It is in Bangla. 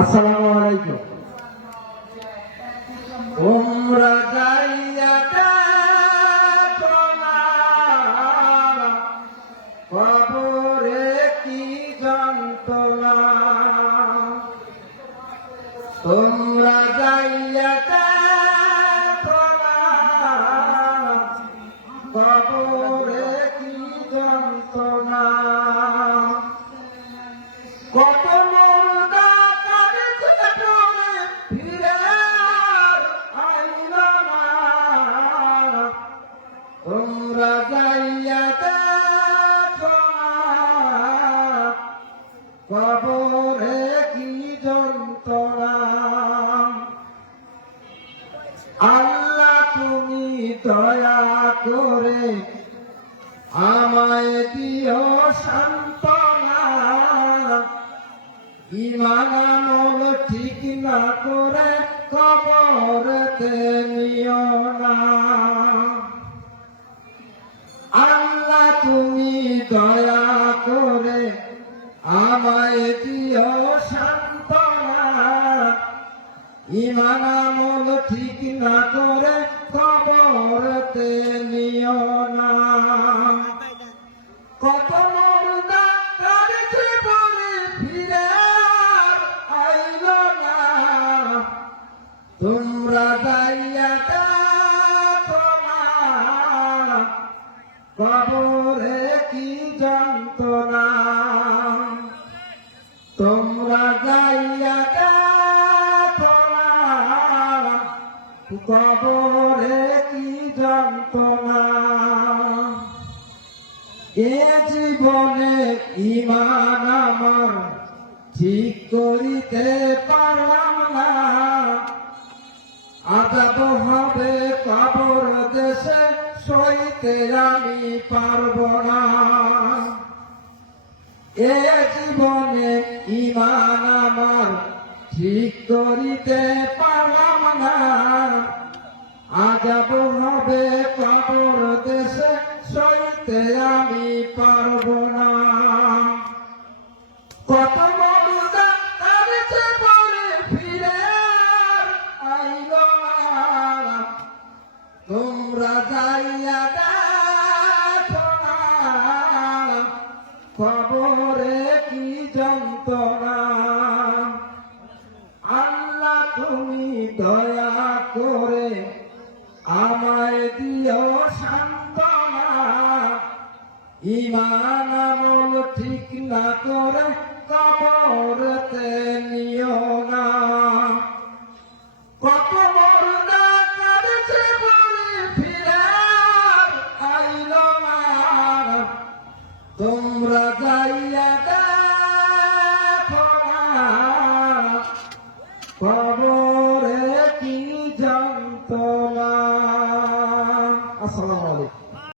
আসসালামু আলাইকুম। তোমরা যাইয়া কবরে কি যন্ত্রণা, তোমরা যাইয়া কবরে কি যন্ত্রণা। কত মুর্দা কাঁদছে পড়ে ফিরে আর আইল না, তোমরা যাইয়া দেখো না কবরে কি যন্ত্রণা। আল্লাহ তুমি দয়া করে আমায় দিও সান্ত্বনা, ঈমান আমল ঠিক না করে কবরেতে নিও না। আল্লাহ তুমি দয়া করে আমায় দিও সান্ত্বনা, ঈমান আমল ঠিক না করে কবরেতে নিও না। কত মুর্দা কাঁদছে পড়ে ফিরে আর আইল না, তোমরা যাইয়া দেখো না কবরে কি যন্ত্রণা। তোমরা যাইয়া দেখো না কবরে কি যন্ত্রণা। এ জীবনে ঈমান আমার ঠিক করিতে পারলাম না, আযাব হবে কবর দেশে সইতে আমি পারব না। এ জীবনে ঈমান আমার ঠিক করিতে পারলাম না, আযাব হবে কবর দেশে সইতে আমি পারব না। কত মুর্দা কাঁদছে পড়ে ফিরে আর আইল না, তোমরা যাইয়া দেখো না কবরে কি যন্ত্রণা। আল্লাহ তুমি দয়া করে আমায় দিও সান্ত্বনা, ঈমান আমল ঠিক না করে কবরেতে নিও না। কত মুর্দা কাঁদছে পড়ে ফিরে আর আইল না, তোমরা যাইয়া দেখো না কবরে কি